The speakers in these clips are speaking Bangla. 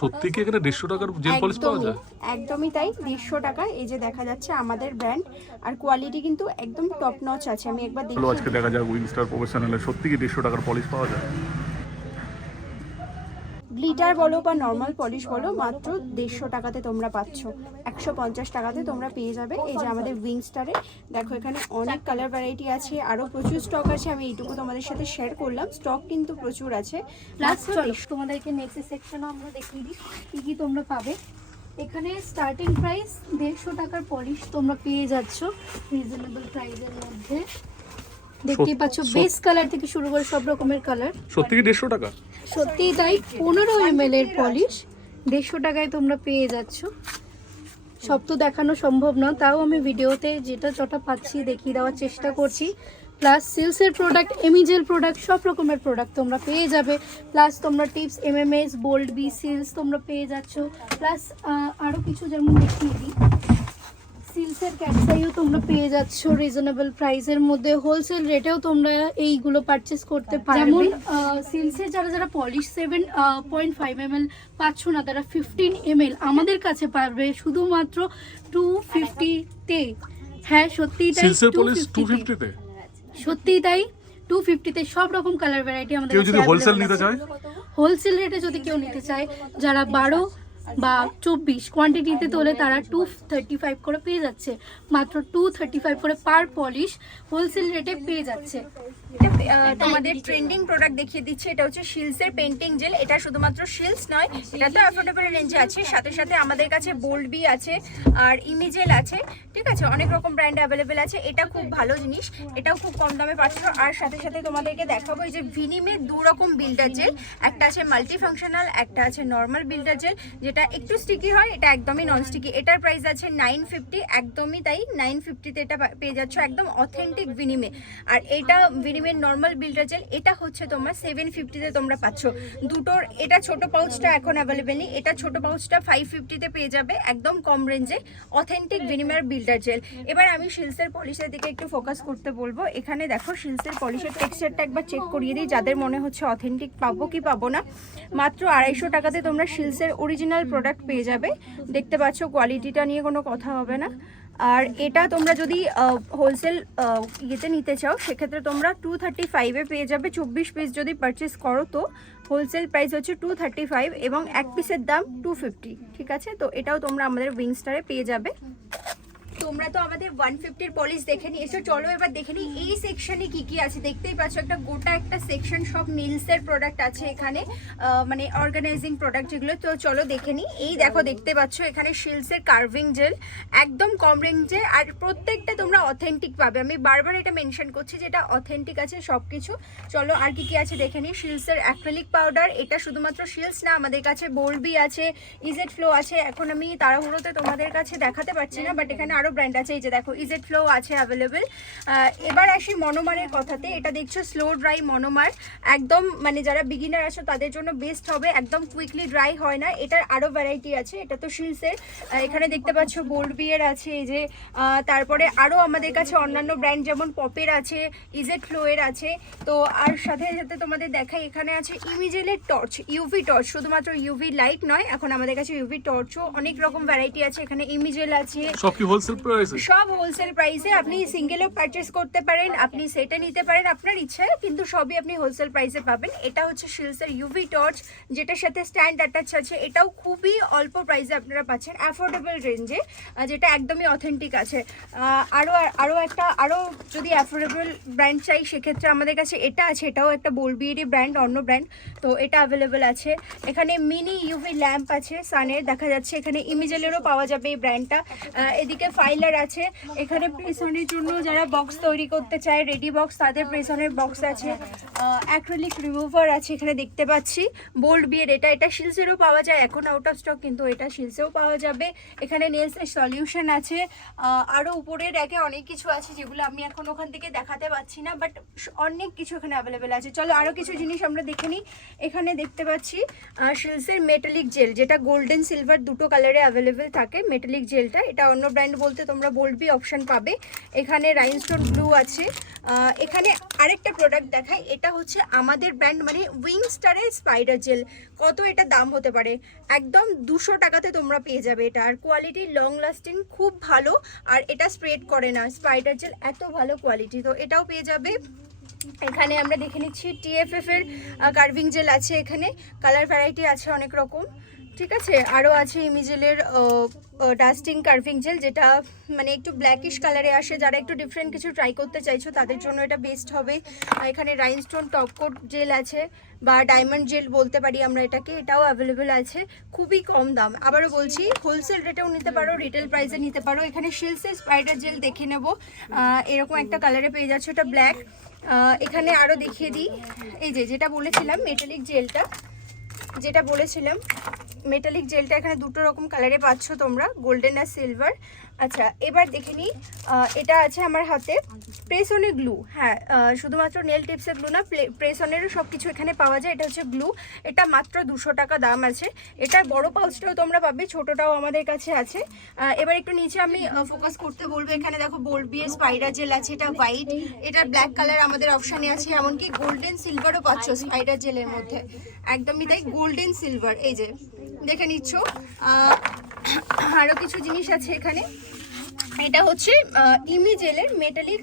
সত্যি কি এখানে 150 টাকার জেল পলিশ পাওয়া যায়? একদমই তাই, 150 টাকা। এই যে দেখা যাচ্ছে আমাদের ব্র্যান্ড, আর কোয়ালিটি কিন্তু একদম টপ নচ আছে। আমি একবার দেখি। চলো আজকে দেখা যাক উইংস্টার প্রফেশনালে সত্যি কি 150 টাকার পলিশ পাওয়া যায়। গ্লিটার বলো বা নর্মাল পলিশ বলো, মাত্র 150 টাকাতে তোমরা পাচ্ছ। 150 টাকাতে তোমরা পেয়ে যাবে। এই যে আমাদের উইংস্টারে দেখো, এখানে অনেক কালার ভ্যারাইটি আছে, আরও প্রচুর স্টক আছে। আমি এইটুকু তোমাদের সাথে শেয়ার করলাম, স্টক কিন্তু প্রচুর আছে। প্লাস চলো তোমাদেরকে নেক্সট সেকশনে আমরা দেখিয়ে দিই কি কি তোমরা পাবে। এখানে স্টার্টিং প্রাইস 150 টাকার পলিশ তোমরা পেয়ে যাচ্ছ রিজনেবল প্রাইসের মধ্যে। দেখতেই পাচ্ছ বেস কালার থেকে শুরু করে সব রকমের কালার। সত্যি কি 150 টাকা? সত্যিই তাই, 15 ml এর পলিশ 150 টাকায় তোমরা পেয়ে যাচ্ছ। সব তো দেখানো সম্ভব না, তাও আমি ভিডিওতে যেটা যটা পাচ্ছি দেখিয়ে দেওয়ার চেষ্টা করছি। প্লাস সিলসের প্রোডাক্ট, এমিজেল প্রোডাক্ট, সব রকমের প্রোডাক্ট তোমরা পেয়ে যাবে। প্লাস তোমরা টিপস, এমএমএস, বোল্ড বি সিলস তোমরা পেয়ে যাচ্ছ। প্লাস আরও কিছু যেমন দেখিয়ে দিই, সিলসের ক্যাটসাইও তোমরা পেয়ে যাচ্ছ রিজনেবল প্রাইসের মধ্যে। হোলসেল রেটেও তোমরা এইগুলো পারচেস করতে পারবে। যেমন সিলসের যারা যারা পলিশ 7.5 ml পাচ্ছ না, তারা 15 ml আমাদের কাছে পারবে শুধুমাত্র 250-তে। হ্যাঁ সত্যিই তাই, সিলসের পলিশ 250 তে? সত্যিই তাই, 250-তে সব রকম কালার ভ্যারাইটি আমাদের কেউ কাছে যদি হোলসেল available নিতে আছে। চায়, হোলসেল রেটে যদি কেউ নিতে চায়, যারা 12 বা 24 কোয়ান্টিটিতে তোলে, তারা 235 করে পেয়ে যাচ্ছে। মাত্র 235 করে পার পলিশ হোলসেল রেটে পেয়ে যাচ্ছে। তোমাদের ট্রেন্ডিং প্রোডাক্ট দেখিয়ে দিচ্ছে। এটা হচ্ছে শিলসের পেন্টিং জেল। এটা শুধুমাত্র শিলস নয়, এটা তো অ্যাফোর্ডেবল রেঞ্জে আছে। সাথে সাথে আমাদের কাছে বোল্ড বি আছে আর ইমিজেল আছে, ঠিক আছে, অনেক রকম ব্র্যান্ড অ্যাভেলেবেল আছে। এটা খুব ভালো জিনিস, এটাও খুব কম দামে পাচ্ছ। আর সাথে সাথে তোমাদেরকে দেখাবো এই যে ভিনিমের 2 রকম বিল্ডার জেল, একটা আছে মাল্টি ফাংশনাল, একটা আছে নর্মাল বিল্ডার জেল, যেটা একটু স্টিকি হয়, এটা একদমই নন স্টিকি। এটার প্রাইস আছে 950, একদমই তাই 950-তে এটা পেয়ে যাচ্ছ একদম অথেন্টিক ভিনিমে। আর এটা ভিনিমের নর্মাল বিল্ডার জেল, এটা হচ্ছে তোমার 750-তে তোমরা পাচ্ছ। দুটোর এটা ছোট পাউচটা এখন অ্যাভেলেবেল নেই, এটা ছোট পাউচটা 550-তে পেয়ে যাবে একদম কম রেঞ্জে অথেন্টিক ভিনিমের বিল্ডার জেল। এবার আমি শিলসের পলিশের দিকে একটু ফোকাস করতে বলবো। এখানে দেখো শিলসের পলিশের টেক্সচারটা একবার চেক করিয়ে দিই, যাদের মনে হচ্ছে অথেন্টিক পাবো কি পাবো না। মাত্র 250 টাকাতে তোমরা শিলসের অরিজিনাল প্রোডাক্ট পেয়ে যাবে। দেখতে পাচ্ছ কোয়ালিটিটা নিয়ে কোনো কথা হবে না। আর এটা তোমরা যদি হোলসেল ইয়েতে নিতে চাও, সেক্ষেত্রে তোমরা 235-এ পেয়ে যাবে। 24 পিস যদি পারচেস করো তো হোলসেল প্রাইস হচ্ছে 235 এবং এক পিসের দাম 250, ঠিক আছে। তো এটাও তোমরা আমাদের উইংস্টারে পেয়ে যাবে। তোমরা তো আমাদের 150-এর পলিশ দেখে নিয়েছো, চলো এবার দেখে নিই এই সেকশনে কি কি আছে। দেখতেই পাচ্ছ একটা গোটা একটা সেকশন সব নেলসের প্রোডাক্ট আছে এখানে, মানে অর্গানাইজিং প্রোডাক্ট যেগুলো। তো চলো দেখে নিই। এই দেখো, দেখতে পাচ্ছ এখানে শিলসের কার্ভিং জেল একদম কম রেঞ্জে, আর প্রত্যেকটা তোমরা অথেন্টিক পাবে। আমি বারবার এটা মেনশন করছি যে এটা অথেন্টিক আছে সব কিছু। চলো আর কি কি আছে দেখে নিই। শিলসের অ্যাক্রিলিক পাউডার, এটা শুধুমাত্র শিলস না, আমাদের কাছে বোল্ড বি আছে, ইজেড ফ্লো আছে। এখন আমি তাড়াহুড়োতে তোমাদের কাছে দেখাতে পারছি না, বাট এখানে আরো ব্র্যান্ড আছে। এই যে দেখো ইজেড ফ্লো আছে অ্যাভেলেবেল। এবার আসি মনোমারের কথাতে। এটা দেখছো স্লো ড্রাই মনোমার, একদম মানে যারা বিগিনার আছো তাদের জন্য বেস্ট হবে, একদম কুইকলি ড্রাই হয় না। এটার আরো ভ্যারাইটি আছে, এটা তো শিলসের। এখানে দেখতে পাচ্ছ বোল্ড বি এর আছে, এই যে তারপরে আরো আমাদের কাছে অন্যান্য ব্র্যান্ড যেমন পপের আছে, ইজেড ফ্লো এর আছে। তো আর সাথে সাথে তোমাদের দেখাই, এখানে আছে ইমিজেলের টর্চ, ইউভি টর্চ, শুধুমাত্র ইউভি লাইট নয়, এখন আমাদের কাছে ইউভি টর্চও অনেক রকম ভ্যারাইটি আছে। এখানে ইমিজেল আছে। সব কি হোলসেল প্রাইসে? সব হোলসেল প্রাইসে। আপনি সিঙ্গেলও পারচেস করতে পারেন, আপনি সেটে নিতে পারেন, আপনার ইচ্ছে, কিন্তু সবই আপনি হোলসেল প্রাইসে পাবেন। এটা হচ্ছে শিলসের ইউভি টর্চ, যেটার সাথে স্ট্যান্ড অ্যাটাচ আছে। এটাও খুবই অল্প প্রাইসে আপনারা পাচ্ছেন, অ্যাফোর্ডেবল রেঞ্জে, যেটা একদমই অথেন্টিক আছে। আরও যদি অ্যাফোর্ডেবল ব্র্যান্ড চাই, সেক্ষেত্রে আমাদের কাছে এটা আছে, এটাও একটা বোল্ড বিয়েরই ব্র্যান্ড, অন্য ব্র্যান্ড। তো এটা অ্যাভেলেবেল আছে। এখানে মিনি ইউভি ল্যাম্প আছে সানের, দেখা যাচ্ছে। এখানে ইমিজেলেরও পাওয়া যাবে এই ব্র্যান্ডটা। এদিকে ফাইলার আছে। এখানে প্রেসনের জন্য যারা বক্স তৈরি করতে চায়, রেডি বক্স, তাদের প্রেসনের বক্স আছে। অ্যাক্রিলিক রিমুভার আছে এখানে দেখতে পাচ্ছি, বোল্ড বিয়ের। এটা শিলসেরও পাওয়া যায়, এখন আউট অফ স্টক, কিন্তু এটা শিলসেও পাওয়া যাবে। এখানে নেলসের সলিউশন আছে। আরও উপরের র্যাকে অনেক কিছু আছে, যেগুলো আমি এখন ওখান থেকে দেখাতে পাচ্ছি না, বাট অনেক কিছু এখানে অ্যাভেলেবেল আছে। চলো আরও কিছু জিনিস আমরা দেখে নিই। এখানে দেখতে পাচ্ছি শিলসের মেটালিক জেল, যেটা গোল্ডেন সিলভার দুটো কালারে অ্যাভেলেবেল থাকে মেটালিক জেলটা। এটা অন্য ব্র্যান্ড বলতে তোমরা বোল্ড বি অপশন পাবে। এখানে রাইনস্টোন ব্লু আছে, এখানে আরেকটা প্রোডাক্ট দেখাই, এটা হচ্ছে আমাদের ব্র্যান্ড মানে উইংস্টারের স্পাইডার জেল। কত এটা দাম হতে পারে? একদম 200 টাকাতে তোমরা পেয়ে যাবে এটা। আর কোয়ালিটি লং লাস্টিং খুব ভালো, আর এটা স্প্রেড করে না। স্পাইডার জেল এত ভালো কোয়ালিটি, তো এটাও পেয়ে যাবে। এখানে আমরা দেখে নিচ্ছি TFF এর কার্ভিং জেল আছে, এখানে কালার ভ্যারাইটি আছে অনেক রকম, ঠিক আছে। আরও আছে ইমিজেলের ডাস্টিং কার্ভিং জেল, যেটা মানে একটু ব্ল্যাকিশ কালারে আসে। যারা একটু ডিফারেন্ট কিছু ট্রাই করতে চাইছো তাদের জন্য এটা বেস্ট হবে। এখানে রাইনস্টোন টপ কোট জেল আছে, বা ডায়মন্ড জেল বলতে পারি আমরা এটাকে, এটাও অ্যাভেলেবেল আছে। খুবই কম দাম, আবারও বলছি হোলসেল রেটেও নিতে পারো, রিটেল প্রাইসে নিতে পারো। এখানে শিলসের স্পাইডার জেল দেখে নেব, এরকম একটা কালারে পেয়ে যাচ্ছে, এটা ব্ল্যাক। এখানে আরও দেখিয়ে দিই, এই যেটা বলেছিলাম মেটালিক জেলটা, মেটালিক জেলটা এখানে দুটো রকম কালারে পাচ্ছ তোমরা, গোল্ডেন আর সিলভার। আচ্ছা, এবার দেখে নিই, এটা আছে আমার হাতে প্রেসনের গ্লু। হ্যাঁ, শুধুমাত্র নেল টিপসের গ্লু না, প্রেসনেরও সব কিছু এখানে পাওয়া যায়। এটা হচ্ছে গ্লু, এটা মাত্র 200 টাকা দাম আছে। এটার বড় পাউচটাও তোমরা পাবে, ছোটটাও আমাদের কাছে আছে। এবার একটু নিচে আমি ফোকাস করতে বলবো। এখানে দেখো বোল্ড বিয়ে স্পাইডার জেল আছে, এটা হোয়াইট, এটার ব্ল্যাক কালার আমাদের অপশানে আছে, এমনকি গোল্ডেন সিলভারও পাচ্ছ স্পাইডার জেলের মধ্যে, একদমই তাই, গোল্ডেন সিলভার। এই যে দেখে নিচ্ছ। আরও কিছু জিনিস আছে এখানে, এটা হচ্ছে ইমিজেলের মেটালিক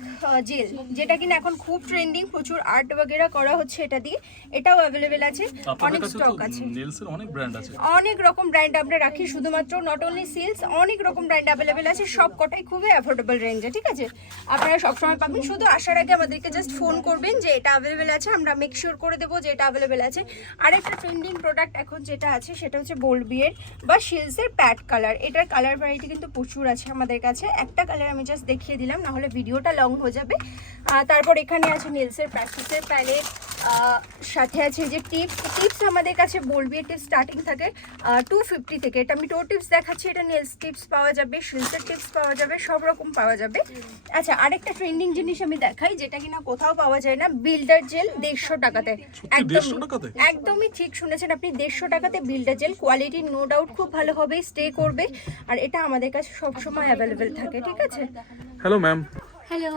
জেল, যেটা কিনা এখন খুব ট্রেন্ডিং, প্রচুর আর্ট বগেরা করা হচ্ছে এটা দিয়ে। এটাও অ্যাভেলেবেল আছে, অনেক স্টক আছে, নেলসের অনেক ব্র্যান্ড আছে, অনেক রকম ব্র্যান্ড আমরা রাখি। শুধুমাত্র নট অনলি সিলস, অনেক রকম ব্র্যান্ড অ্যাভেলেবেল আছে, সব কটাই খুবই অ্যাফোর্ডেবল রেঞ্জে, ঠিক আছে। আপনারা সবসময় পাবেন, শুধু আসার আগে আমাদেরকে জাস্ট ফোন করবেন যে এটা অ্যাভেলেবেল আছে, আমরা মেক শিওর করে দেবো যে এটা অ্যাভেলেবেল আছে। আরেকটা ট্রেন্ডিং প্রোডাক্ট এখন যেটা আছে সেটা হচ্ছে বোল্ড বিয়ের বা শিলসের প্যাড কালার। এটার কালার ভ্যারাইটি কিন্তু প্রচুর আছে আমাদের কাছে, একটা কালার আমি জাস্ট দেখিয়ে দিলাম, না হলে ভিডিওটা লং হয়ে যাবে। তারপর এখানে আছে নেলসের প্র্যাকটিসের প্যালেট, সাথে আছে যে টিপস আমাদের কাছে বোল্ড বিয়ের টিপস স্টার্টিং থাকে 250 থেকে। এটা আমি টো টিপস দেখাচ্ছি, এটা নেলস টিপস পাওয়া যাবে, শিলসের টিপস পাওয়া যাবে, সব রকম পাওয়া যাবে। আচ্ছা, আরেকটা ট্রেন্ডিং জিনিস আমি দেখাই, যেটা কিনা কোথাও পাওয়া যায় না, বিল্ডার জেল 150 টাকাতে। একদমই ঠিক শুনেছেন আপনি, 150 টাকাতে builder gel. Quality no doubt খুব ভালো হবে, স্টে করবে, আর এটা আমাদের কাছে সবসময় অ্যাভেলেবেল থাকে, ঠিক আছে। Hello ma'am, hello.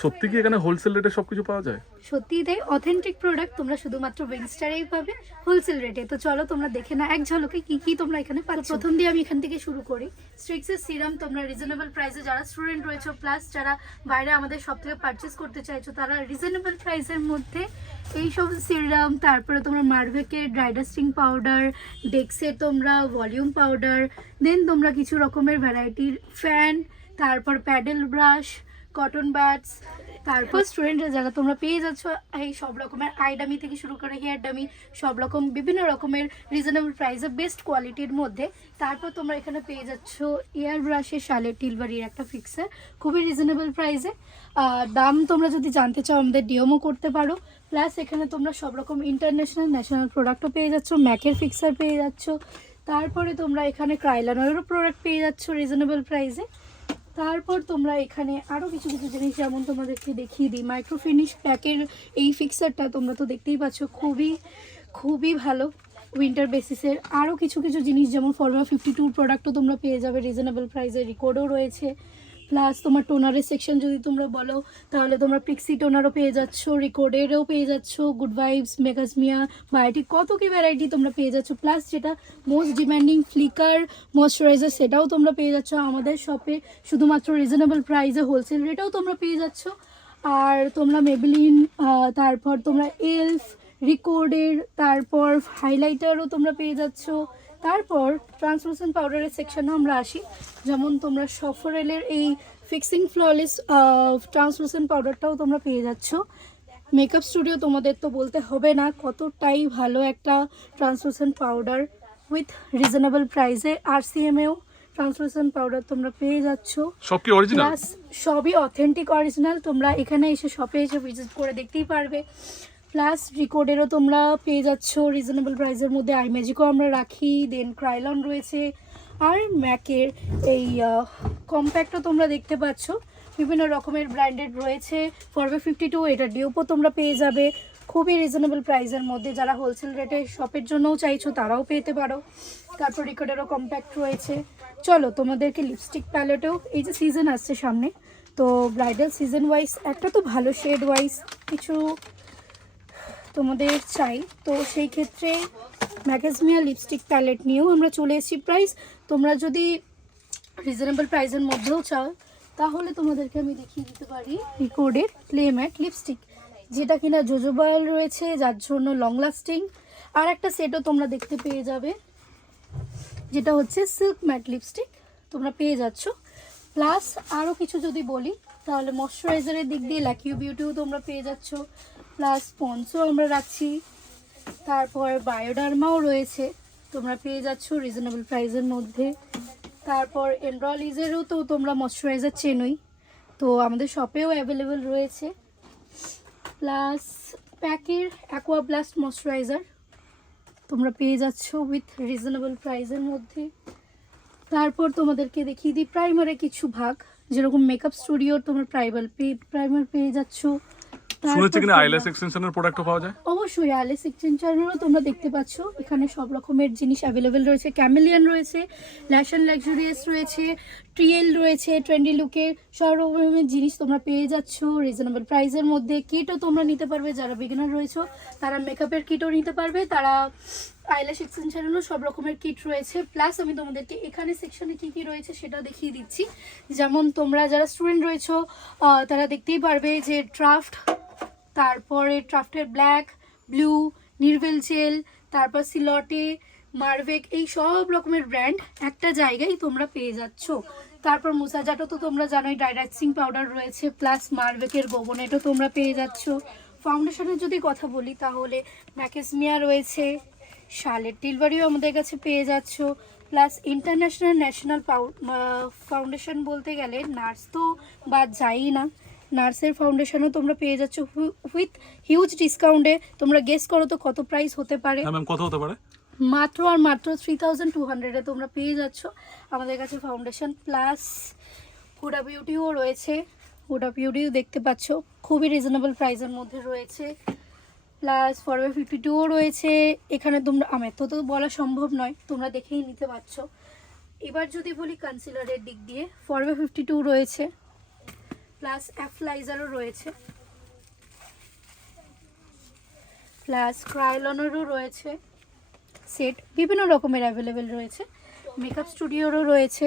সত্যি কি এখানে হোলসেল রেটে সবকিছু পাওয়া যায়? সত্যি তাই, অথেন্টিক প্রোডাক্ট তোমরা শুধুমাত্র উইংস্টারেই পাবে হোলসেল রেটে। তো চলো তোমরা দেখে না এক ঝলকে কি কি তোমরা এখানে পাচ্ছ। প্রথম দিয়ে আমি এখান থেকে শুরু করি। স্ট্রিক্সের সিরাম তোমরা রিজনেবল প্রাইসে, যারা স্টুডেন্ট রয়েছে প্লাস যারা বাইরে আমাদের সব থেকে পারচেস করতে চাইছো, তারা রিজনেবল প্রাইসের মধ্যে এইসব সিরাম, তারপরে তোমরা মারভেকের ড্রাই ডাস্টিং পাউডার, ডেক্সের তোমরা ভলিউম পাউডার, দেন তোমরা কিছু রকমের ভ্যারাইটির ফ্যান, তারপর প্যাডেল ব্রাশ, কটন বাডস, তারপর স্টুডেন্টরা যারা তোমরা পেয়ে যাচ্ছ এই সব রকমের আই ডামি থেকে শুরু করে হেয়ার ডামি, সব রকম বিভিন্ন রকমের রিজনেবল প্রাইসে বেস্ট কোয়ালিটির মধ্যে। তারপর তোমরা এখানে পেয়ে যাচ্ছ এয়ার ব্রাশের শালের টিলবাড়ির একটা ফিক্সার, খুবই রিজনেবল প্রাইসে। দাম তোমরা যদি জানতে চাও আমাদের ডিএমও করতে পারো। প্লাস এখানে তোমরা সব রকম ইন্টারন্যাশনাল ন্যাশনাল প্রোডাক্টও পেয়ে যাচ্ছ, ম্যাকের ফিক্সার পেয়ে যাচ্ছ, তারপরে তোমরা এখানে ক্রাইলানেরও প্রোডাক্ট পেয়ে যাচ্ছ রিজনেবল প্রাইসে। তারপর তোমরা এখানে আরও কিছু কিছু জিনিস, যেমন তোমাদেরকে দেখিয়ে দিই, মাইক্রো ফিনিশ প্যাকের এই ফিক্সারটা তোমরা তো দেখতেই পাচ্ছ, খুবই ভালো উইন্টার বেসিসের। আরও কিছু কিছু জিনিস যেমন ফরওয়ার 52 প্রোডাক্টও তোমরা পেয়ে যাবে রিজনেবল প্রাইসে, রিকর্ডও রয়েছে। প্লাস তোমার টোনারের সেকশন যদি তোমরা বলো তাহলে তোমরা পিক্সি টোনারও পেয়ে যাচ্ছ, রিকর্ডেরও পেয়ে যাচ্ছ, গুড ভাইবস, মেগাসমিয়া, বায়োটিক, কত কি ভ্যারাইটি তোমরা পেয়ে যাচ্ছ। প্লাস যেটা মোস্ট ডিমান্ডিং ফ্লিকার ময়শ্চারাইজার, সেটাও তোমরা পেয়ে যাচ্ছ আমাদের শপে শুধুমাত্র রিজনেবল প্রাইসে, হোলসেল রেটেও তোমরা পেয়ে যাচ্ছ। আর তোমরা মেবেলিন, তারপর তোমরা এলফ, রিকর্ডের, তারপর হাইলাইটারও তোমরা পেয়ে যাচ্ছ। তারপর ট্রান্সলুসেন্ট পাউডারের সেকশনেও আমরা আসি, যেমন তোমরা সফরেলের এই ফিক্সিং ফ্ললেস ট্রান্সলুসেন্ট পাউডারটাও তোমরা পেয়ে যাচ্ছ। মেকআপ স্টুডিও তোমাদের তো বলতে হবে না, কতটাই ভালো একটা ট্রান্সলুসেন্ট পাউডার উইথ রিজনেবল প্রাইসে। RCMএও ট্রান্সলুসেন্ট পাউডার তোমরা পেয়ে যাচ্ছ, সব কি অরিজিনাল? প্লাস সবই অথেন্টিক অরিজিনাল। তোমরা এখানে এসে শপে এসে ভিজিট করে দেখতেই পারবে। প্লাস রিকর্ডেরও তোমরা পেয়ে যাচ্ছ রিজনেবল প্রাইসের মধ্যে, আই ম্যাজিকও আমরা রাখি, দেন ক্রাইলন রয়েছে, আর ম্যাকের এই কম্প্যাক্টও তোমরা দেখতে পাচ্ছ, বিভিন্ন রকমের ব্র্যান্ডেড রয়েছে। ফরওয়ার 52 এটা ডিউপো তোমরা পেয়ে যাবে খুবই রিজনেবল প্রাইসের মধ্যে। যারা হোলসেল রেটে শপের জন্যও চাইছো তারাও পেতে পারো। তারপর রিকর্ডেরও কম্প্যাক্ট রয়েছে। চলো তোমাদেরকে লিপস্টিক প্যালেটেও, এই যে সিজন আসছে সামনে, তো ব্রাইডাল সিজন ওয়াইজ একটা তো ভালো শেড ওয়াইজ কিছু তোমাদের চাই, তো সেই ক্ষেত্রে ম্যাগাজমিয়া লিপস্টিক প্যালেট নিয়েও আমরা চলে এসেছি। প্রাইস তোমরা যদি রিজনেবল প্রাইসের মধ্যেও চাও তাহলে তোমাদেরকে আমি দেখিয়ে দিতে পারি রিকোর্ডের ক্লে ম্যাট লিপস্টিক, যেটা কিনা জোজোবায়াল রয়েছে, যার জন্য লং লাস্টিং। আর একটা সেটও তোমরা দেখতে পেয়ে যাবে, যেটা হচ্ছে সিল্ক ম্যাট লিপস্টিক তোমরা পেয়ে যাচ্ছ। প্লাস আরও কিছু যদি বলি তাহলে ময়শ্চারাইজারের দিক দিয়ে ল্যাকিউ বিউটিও তোমরা পেয়ে যাচ্ছ, প্লাস পন্সও আমরা রাখছি, তারপর বায়োডার্মাও রয়েছে তোমরা পেয়ে যাচ্ছ রিজনেবল প্রাইসের মধ্যে। তারপর এমব্রলিজেরও তো তোমরা ময়শ্চারাইজার চেনই, তো আমাদের শপেও অ্যাভেলেবেল রয়েছে। প্লাস প্যাকের অ্যাকোয়া ব্লাস্ট ময়শ্চারাইজার তোমরা পেয়ে যাচ্ছ উইথ রিজনেবল প্রাইসের মধ্যে। তারপর তোমাদেরকে দেখিয়ে দিই প্রাইমারে কিছু ভাগ, যেরকম মেকআপ স্টুডিওর তোমরা প্রাইমার পেয়ে যাচ্ছ। শুনেছি কিনা আইল্যাশ এক্সটেনশনের প্রোডাক্টও পাওয়া যায়? অবশ্যই আইল্যাশ এক্সটেনশনেরও তোমরা দেখতে পাচ্ছ, এখানে সব রকমের জিনিস অ্যাভেলেবেল রয়েছে। ক্যামেলিয়ান রয়েছে, ল্যাশ অ্যান্ড লাক্সুরিয়াস রয়েছে, ট্রিয়েল রয়েছে, ট্রেন্ডি লুকের সব রকমের জিনিস তোমরা পেয়ে যাচ্ছ রিজনেবল প্রাইসের মধ্যে। কিটও তোমরা নিতে পারবে, যারা বিগিনার রয়েছে তারা মেকআপের কিটও নিতে পারবে, তারা আইল্যাশ এক্সটেনশনেরও সব রকমের কিট রয়েছে। প্লাস আমি তোমাদেরকে এখানে সেকশনে কী কী রয়েছে সেটা দেখিয়ে দিচ্ছি। যেমন তোমরা যারা স্টুডেন্ট রয়েছো তারা দেখতেই পারবে যে ড্রাফট, তারপরে ড্রাফটের ব্ল্যাক, ব্লু, নির্ভেল জেল, তারপর সিলটে, মারভেক, এই সব রকমের ব্র্যান্ড একটা জায়গায় তোমরা পেয়ে যাচ্ছ। তারপর মুসাজাটো তো তোমরা জানোই, ডাইরাক্সিং পাউডার রয়েছে, প্লাস মারভেকের গোবনেটও তোমরা পেয়ে যাচ্ছ। ফাউন্ডেশনের যদি কথা বলি তাহলে ম্যাকেজমিয়া রয়েছে, শার্লেট টিলবারিও আমাদের কাছে পেয়ে যাচ্ছ। প্লাস ইন্টারন্যাশনাল ন্যাশনাল ফাউন্ডেশন বলতে গেলে নার্স তো বাদ যায়ই না, নার্সের ফাউন্ডেশনও তোমরা পেয়ে যাচ্ছ উইথ হিউজ ডিসকাউন্টে। তোমরা গেস করো তো কত প্রাইস হতে পারে? হ্যাঁ ম্যাম, কত হতে পারে? মাত্র আর মাত্র 3200-এ তোমরা পেয়ে যাচ্ছ আমাদের কাছে ফাউন্ডেশন। প্লাস হুডা বিউটিও রয়েছে, হুডা বিউটিও দেখতে পাচ্ছ খুবই রিজনেবল প্রাইসের মধ্যে রয়েছে। প্লাস ফরএভার 52ও রয়েছে। এখানে তোমরা আমার তো বলা সম্ভব নয়, তোমরা দেখেই নিতে পারছো। এবার যদি বলি কনসিলারের দিক দিয়ে, ফরএভার 52 রয়েছে, প্লাস অ্যাফলাইজারও রয়েছে, প্লাস ক্রায়োলনেরও রয়েছে সেট, বিভিন্ন রকমের অ্যাভেলেবেল রয়েছে। মেকআপ স্টুডিওরও রয়েছে,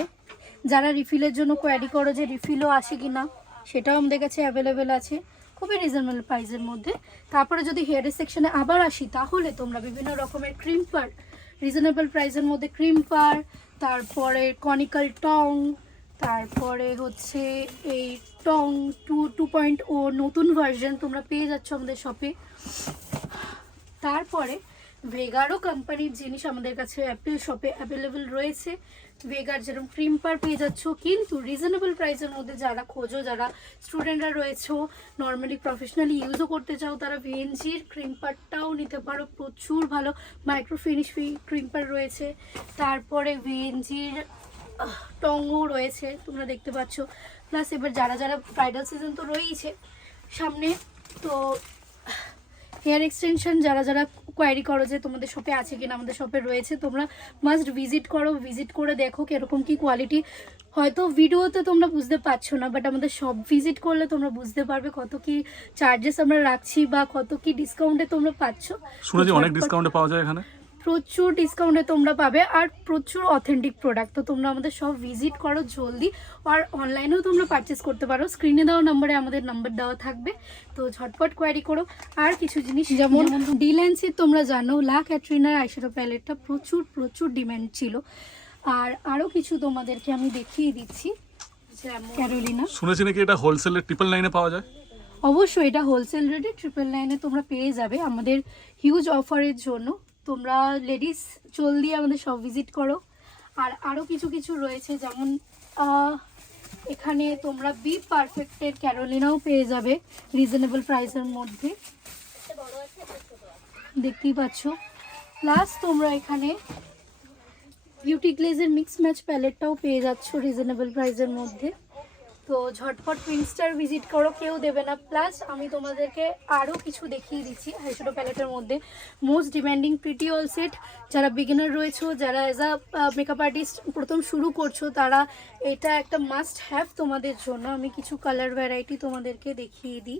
যারা রিফিলের জন্য কোয়ারি করো যে রিফিলও আসে কি না সেটাও আমাদের কাছে অ্যাভেলেবেল আছে খুবই রিজনেবল প্রাইসের মধ্যে। তারপরে যদি হেয়ারের সেকশনে আবার আসি তাহলে তোমরা বিভিন্ন রকমের ক্রিম্পার রিজনেবল প্রাইসের মধ্যে, ক্রিম্পার, তারপরে কনিক্যাল টং, তারপরে হচ্ছে এই টং 2.0 নতুন ভার্সন তোমরা পেয়ে যাচ্ছ আমাদের শপে। তারপরে ভেগারও কোম্পানির জিনিস আমাদের কাছে অ্যাপেল শপে অ্যাভেলেবেল রয়েছে। ভেগার যেরকম ক্রিম্পার পেয়ে যাচ্ছ, কিন্তু রিজনেবল প্রাইসের মধ্যে যারা খোঁজো, যারা স্টুডেন্টরা রয়েছে নর্মালি প্রফেশনালি ইউজও করতে চাও, তারা ভিএনজির ক্রিম্পারটাও নিতে পারো, প্রচুর ভালো মাইক্রো ফিনিশ ক্রিম্পার রয়েছে। তারপরে ভিএনজির টংও রয়েছে তোমরা দেখতে পাচ্ছ। প্লাস এবার যারা যারা ব্রাইডাল সিজন তো রয়েইছে সামনে, তো হেয়ার এক্সটেনশন যারা যারা কোয়ারি করো যে তোমাদের শপে আছে কিনা, আমাদের শপে রয়েছে, তোমরা মাস্ট ভিজিট করো, ভিজিট করে দেখো কীরকম কী কোয়ালিটি। হয়তো ভিডিওতে তোমরা বুঝতে পারছো না, বাট আমাদের শপ ভিজিট করলে তোমরা বুঝতে পারবে কত কি চার্জেস আমরা রাখছি বা কত কি ডিসকাউন্টে তোমরা পাচ্ছ। শুনেছি অনেক ডিসকাউন্টে পাওয়া যায় এখানে, প্রচুর ডিসকাউন্টে তোমরা পাবে, আর প্রচুর অথেন্টিক প্রোডাক্ট। তো তোমরা আমাদের সব ভিজিট করো জলদি, আর অনলাইনেও তোমরা পারচেস করতে পারো, স্ক্রিনে দেওয়া নম্বরে আমাদের নাম্বার দেওয়া থাকবে, তো ঝটপট কোয়ারি করো। আর কিছু জিনিস যেমন ডিল্যান্সির তোমরা জানো লা ক্যাটরিনার আইশ্যাডো প্যালেটটা প্রচুর প্রচুর ডিম্যান্ড ছিল, আর আরও কিছু তোমাদেরকে আমি দেখিয়ে দিচ্ছি। যেমন ক্যারোলিনা, শুনেছি নাকি এটা হোলসেলের 999-এ পাওয়া যায়? অবশ্যই এটা হোলসেল রেটে 999-এ তোমরা পেয়ে যাবে আমাদের হিউজ অফারের জন্য। তোমরা লেডিস জলদি আমাদের সব ভিজিট করো। আর আরও কিছু কিছু রয়েছে, যেমন এখানে তোমরা বি পারফেক্টের ক্যারোলিনাও পেয়ে যাবে রিজনেবল প্রাইসের মধ্যে, দেখতেই পাচ্ছ। প্লাস তোমরা এখানে বিউটি গ্লেজের মিক্স ম্যাচ প্যালেটটাও পেয়ে যাচ্ছ রিজনেবল প্রাইসের মধ্যে। তো ঝটপট প্রিন্সটার ভিজিট করো, কেউ দেবে না। প্লাস আমি তোমাদেরকে আরও কিছু দেখিয়ে দিচ্ছি আইশ্যাডো প্যালেটের মধ্যে। Most demanding pretty all set, যারা বিগিনার রয়েছো, যারা অ্যাজ আ মেকআপ আর্টিস্ট প্রথম শুরু করছো, তারা এটা একটা মাস্ট হ্যাভ তোমাদের জন্য। আমি কিছু কালার ভ্যারাইটি তোমাদেরকে দেখিয়ে দিই।